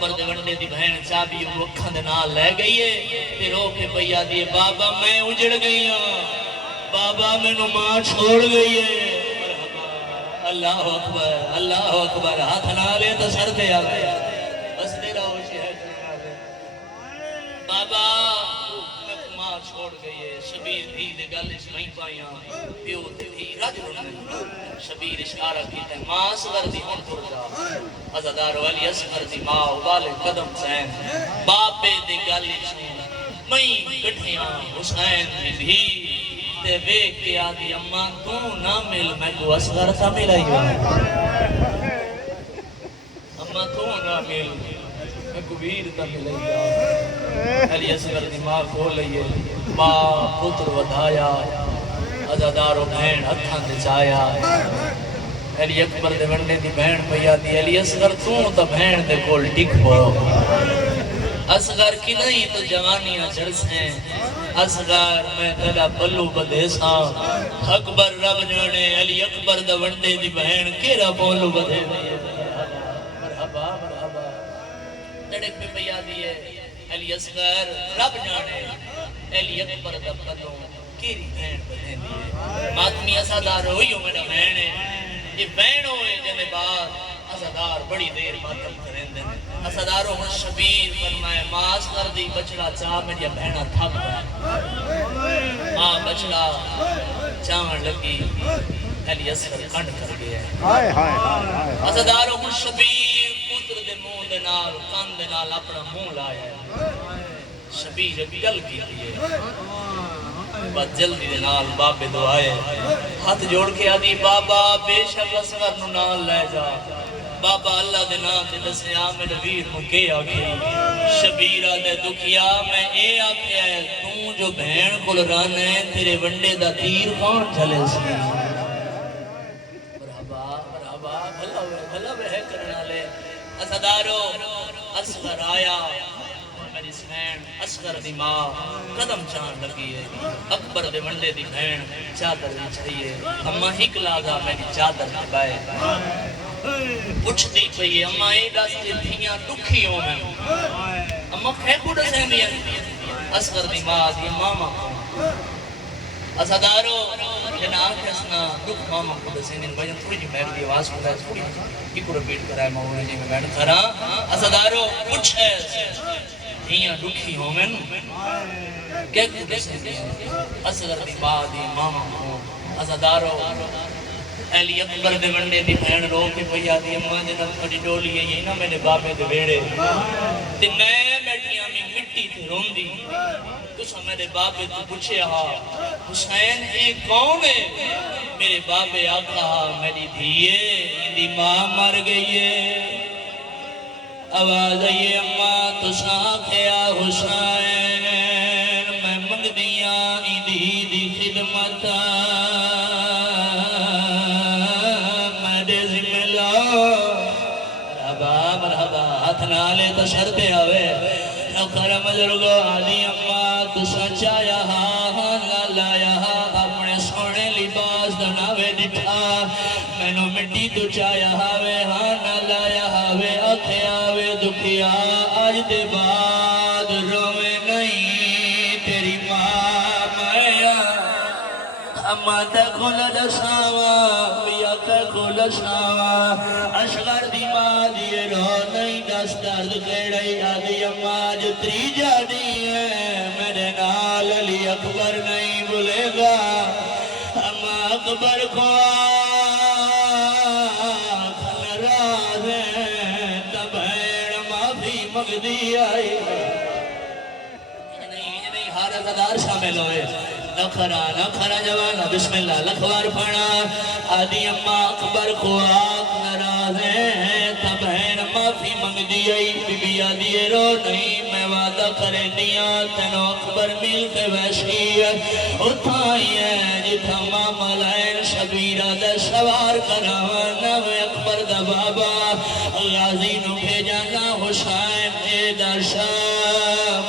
پر دے ونڈے دی بہن چابی وکھاں دے نال لے گئی ہے تے رو کے پیا دی بابا میں اجڑ گئی ہوں بابا مینوں ماں چھوڑ گئی ہے اللہ اکبر ہاتھ نالے تو سر دے آگے بس تیرا ہوشی ہے بابا میں ماں چھوڑ گئی ہے شبیر بھی دے گل اس نہیں پائیاں پیو تے تھی رج رونے شبیر اشارہ کیتا ہے ماں اصغر دی ہون پر جا عزادار والی اصغر دی ماں والے قدم سین باپے دے گل اس میں گٹھیاں حسین دی بھی تے ویک کے آدھی اماں تو نہ مل میں کو اصغر تھا ملائی ہوا اماں تو نہ مل میں کو ویر تھا ملائی ہوا علی اصغر دی ماں کھول لئیے ماں پتر ودھایا عزادار و بہن ہتھاں دے چایا علی اکبر دے ونڈے دی بہن پیا دی علی اصغر تو تا بہن دے کول ٹک پو اصغر کی نہیں تو جوانیاں چرس ہیں اصغر میں تیرا پلو بدے سا اکبر رب جانے علی اکبر دا ونڈے دی بہن کیرا پلو بدے مرحبا مرحبا تڑک پہ پیا دیئے علی اصغر رب جانے علی اکبر دا پلو کیری بہن بدے دیئے ماتمی اسادار ہوئی ہو میرا بہن ہے یہ بہن ہوئے جنے بعد اسادار بڑی دیر ماتم کریں دیں اساداروں ہن شبیر فرمائے ماں اصغر دی بچڑا چاہ میری بہنہ تھک ماں بچڑا چاہن لگی علی اصغر کنڈ کر گیا اساداروں ہن شبیر پتر دے منہ دے نال کان دے نال اپنا منہ لایا شبیر گل کی دیئے بات جلدی دے نال بابے دعائے ہاتھ جوڑ کے آدھی بابا بے شک اصغر نو نال لے جا بابا اللہ دے نام تے دسیا میرے ویر مکے آگئی شبیرہ دے دکھیا میں اے آکھیا ہے تو جو بہن کل رانے تیرے ونڈے دا تیر کون چلے سی مرحبا مرحبا بھلا ہے کرنا لے اسادارو اصغر آیا میری سین اصغر دی ماں قدم چاند لگی ہے اکبر دے ونڈے دی بہن چادر دی چاہیے اماں ہی کلازا میری چادر دی بائے پوچھتی پئی اماں اے دستے دھیاں دکھی ہوں میں اماں پھیکو ڈسیں دیا اصغر دی ماں دی ماما اسادارو جن آنکھ اسنا دکھ ماما کو ڈسیں دیا بھائی تھوڑی جی میری دی آواز کو لائے تھوڑی جی کو رپیٹ کرائے ماما جی میں بیٹھ کرا اسادارو پوچھے دھیاں دکھی ہوں میں کیا کو ڈسیں دیا اصغر دی ماں دی ماما کو اسادارو علی اکبر دے ونڈے دی بہن رو کے پیا دی اماں دے نال تھوڑی ڈولی ہے یہ نا میرے بابے دے ویڑے تے میں بیٹھیاں میں مٹی تے روندی تسا میرے بابے تو پوچھے ہا حسین اے کون ہے میرے بابے آقا میری دھیے دی ماں مر گئی ہے آواز آئیے اماں تسا کھیا حسین میں منگ دیاں دی خدمت نالے تو شرطے آوے نوکر مجرگو آدھی اماں تو سچایا ہاں لایا اپنے سونے لباس دناوے دٹھا مینو مٹی تو چایا ہاوے ہاں لایا ہاوے اکھے آوے دکھیا آج دے بعد روے نہیں تیری ماں مایا اماں تے کھول دساوا بیا تے کھول دساوا اصغر دی ماں دیے رو نہیں دس درد کیڑائی آدھی اماں جو تری جانی ہے میرے نال علی اکبر نہیں بھولے گا اماں اکبر کو کھل راز ہے تبین معافی مگدی آئی نہیں ہر عزادار شامل ہوئے نکھرا جوانا بسم اللہ لکھوار پڑھا آدھی اماں اکبر کو آگ نراز ہے تا بہن معافی منگ دیئی بی بی آدھی رو نہیں میں وعدہ کرے دیا تینو اکبر مل کے ویشی اتھائی ہے جتھا ماں ملائن شبیرہ دے سوار کراوانا میں اکبر دا بابا غازی نو بھیجانا حسین اے درشا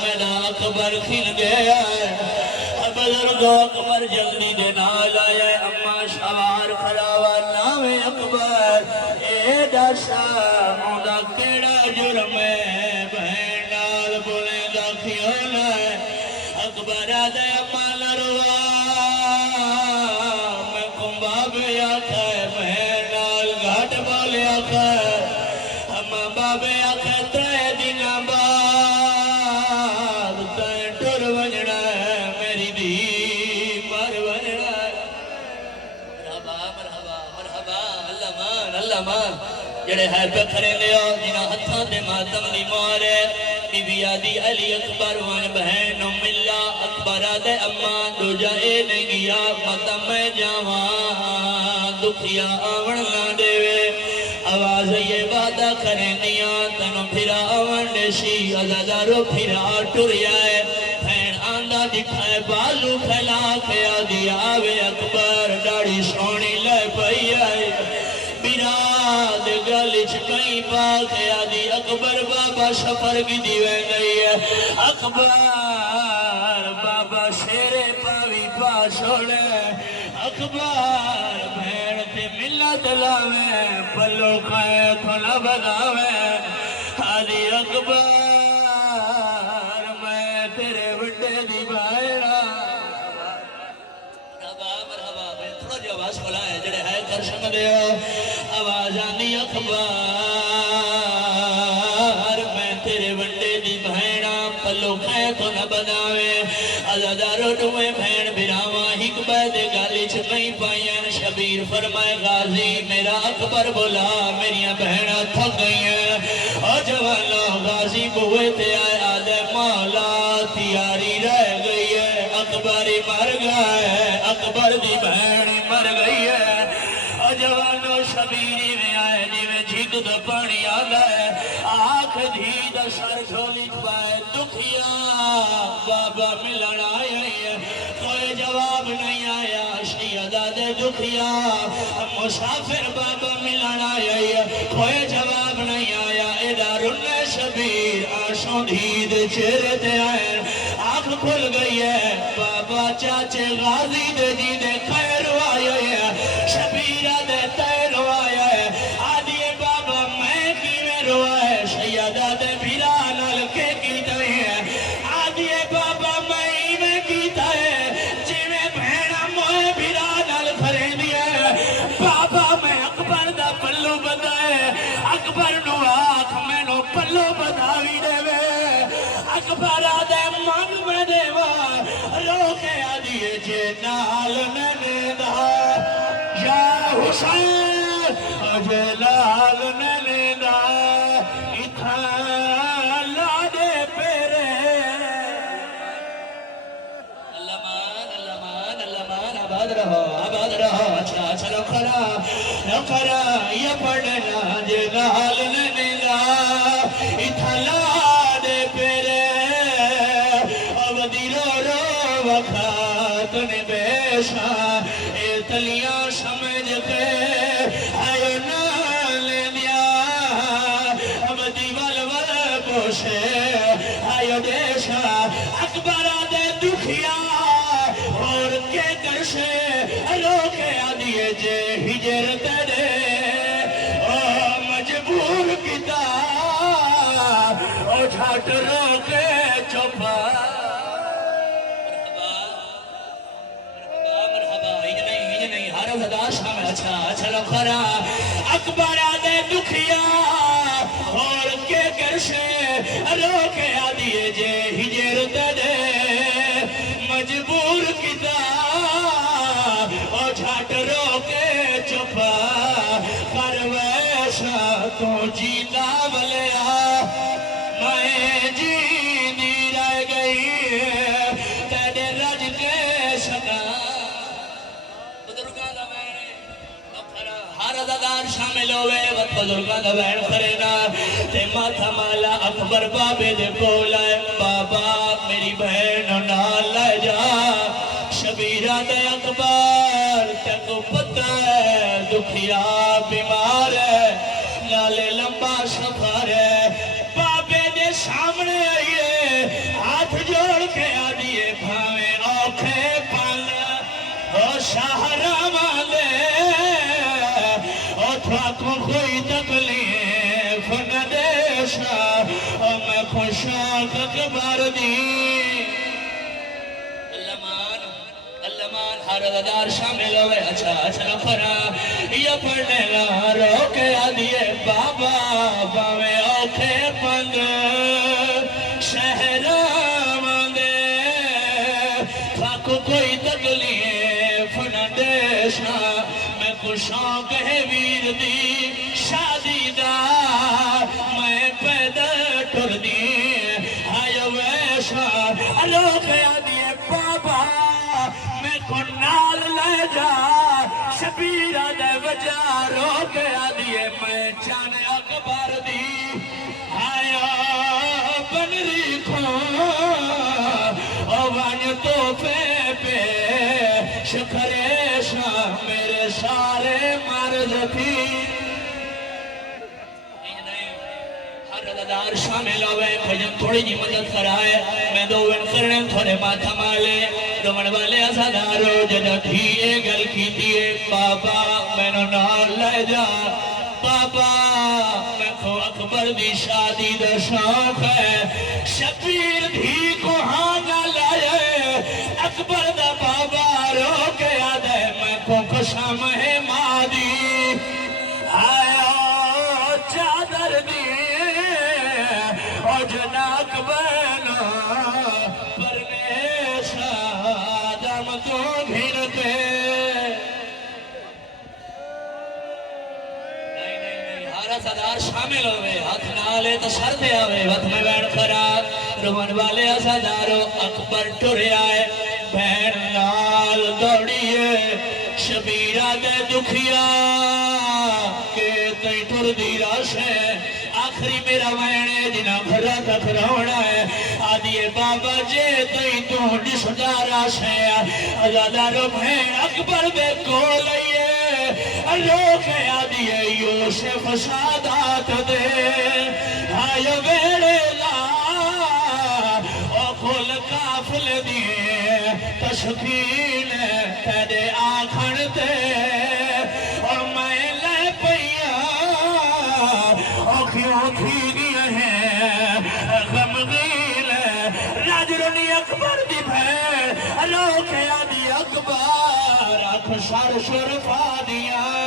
میرا اکبر کھل گیا ہے بزرگو اکبر جلدی دے نال آیا اماں شوار کھڑاوا نام اکبر اے دشا موندا کیڑا جرم ہے دے امان روا میں کمباب آکھا میں نال گھاٹ بولے آکھا ہم بابے آکھا ترے دن بعد تائیں ٹر ونجنا ہے میری دی مر ونجنا ہے مرحبا مرحبا مرحبا اللہ مان جڑے ہے پہ کھرے لے ہو جنہ ہتھاں دے ماتم دی مارے بی بی آدی علی اکبر وان بہن ملا اکبر آدھے امان دو جائے نگیا ماتم میں جاوان دکھیا آون نہ دیوے آواز یہ وعدہ کریں دیا تنو پھرا آون نشی ازادارو پھرا ٹر جائے پھین آندہ دکھائے بازو پھیلا کھیا دیا آوے اکبر ڈاڑی سونی لے پئی آئے بیراد گلچ کئی پاک آدھی اکبر بابا شفر کی دیوے گئی ہے اکبر بابا شیر پاوی پا چھوڑے اکبر بھین تے ملت لاوے پلو کھائے کھولا بگاوے آدھی اکبر میں تیرے بڑے دی بائرہ مرحبا میں تھوڑا جو آواز کھولا ہے جڑے ہے کر سکھ دے ہو آواز آنی اکبر میں تیرے بڑے دی بہنہ پلو کھائے تو نہ بناوے ازادارو ڈوئے بہن براواں ہک دے گالی چھپئی پائیں شبیر فرمائے غازی میرا اکبر بولا میریاں بہنہ تھک گئی ہیں اور جوانو غازی بوئے تے آئے آدھے مولا تیاری رہ گئی ہے اکبری مر گئے اکبر دی بہن مر گئی ہے اور جوانو شبیری میں آئے جی میں جھگ دو پانی آگئے آنکھ دھی دا سر کھولی پائے دکھیا بابا ملن آئے ہیں کوئی جواب نہیں آیا شیعہ دے دکھیا مسافر بابا ملن آئے ہیں کوئی جواب نہیں آیا ایدہ رنے شبیر آنشوں دھید چہرے دے آئے آنکھ کھل گئی ہے بابا چاچے غازی دے جی دے خیر آئے ہیں شبیرہ دے تیر آئے ہیں آدھی بابا میں کی میں روائے شیعہ دے بھیرا نال کے کیتا ہے آدھی بابا میں کیتا ہے جی میں بھیڑا موئے بھیرا نال کھرے دیا بابا میں اکبر دا پلو بدائے اکبر نو آنکھ میں نو پلو بداوی دے وے اکبر آدھے مانگ میں دے وا روکے آدھیے جے نال میں دا یا حسین جلال میں دا اتھا لادے پیرے اللہ مان آباد رہو اچھا نکھرا یہ پڑھنا جلال میں دا اتھا لادے پیرے اب دیرو رو وقت نے بیشا اے تلیاں سمجھ کے آئے نال دیا اب دیوال پوشے آئے دیشا اکبر آدھے دکھیا اور کے کرشے روکے آدھیے جے ہجرت دے مجبور کتا او جھاٹ روکے چوپا اچھا لکھرا اکبر آدھے دکھیا اور کے کرشے روکے آدھیے جے ہجرت دے مجبور کتا او جھاٹ روکے چپا کر ویسا تو جیتا بلیا میں جیندی رہ گئی تیرے رج کے سنا عزادار شامل ہوئے وقت بزرگاں دا بہن کرینا تے ماتھا مالا اکبر بابے دے بولائے بابا میری بہن نال لے جا شبیرہ دے اکبر تے کو پتہ ہے دکھیا بیمار ہے نالے لمبا سفر ہے بابے دے سامنے آئیے ہاتھ جوڑ کے آدھیے بھاویں اوکھے پل او شاہرہ ماندے کو کوئی تکلیف نہ دیشا میں خوشاک اکبر دی ہر ادار شامل ہوئے اچھا اچھا نفرا یا پڑھنے لا رو کے آدھیے بابا باوے اوکھے پنگ شہر آماندے تھاکو کوئی تکلیف نہ دیشنا میں کو شوق ہے ویر دی شادی دا میں پیدا ٹر دی آیا ویشا رو کے آدھیے بابا میں کو نال لے جا شبیرہ دے وجہ رو کے آدھیے میں جانے اکبر دی آیا بنری کھو اوان تو پہ شکریشا میرے سارے مرد تھی دار شامل ہوئے بھجن تھوڑی جی مدد کرائے میں دو ون کرنے تھوڑے ماتھا مالے دومن والے ازادارو جدہ دھیئے گل کی دیئے بابا میں نو نال لے جا بابا میں کو اکبر دی شادی دا شوق ہے شبیر دھی کو ہانا لائے اکبر دا بابا رو کے یاد ہے میں کو قسم ہے مادی آیا چادر دی جناک بنا پرمیشا دم تو گھرتے نہیں ہارا صدار شامل ہوئے ہاتھ نالے تو سر دے آوے وقت میں بین کرا رومن والے صدارو اکبر ٹرے آئے بین نال دوڑیے شبیرہ دے دکھیا کہ تی ٹر دی راشے آخری میرا وینے جنا بھرا تک رونا ہے آدھیے بابا جے تئی تو ڈسدارا سے ازادارو بھین اکبر دے کو لئیے روکے آدھیے یوسف سادات دے آئیو بیڑے لا او کھول کافل دیے تشکیل تیرے آکھن تے اور میں لے پیا کیوں تھی گیا ہے غمگین راجرونی اکبر دی بھین لوکے آدھی اکبر اکھ سر شرفا دیا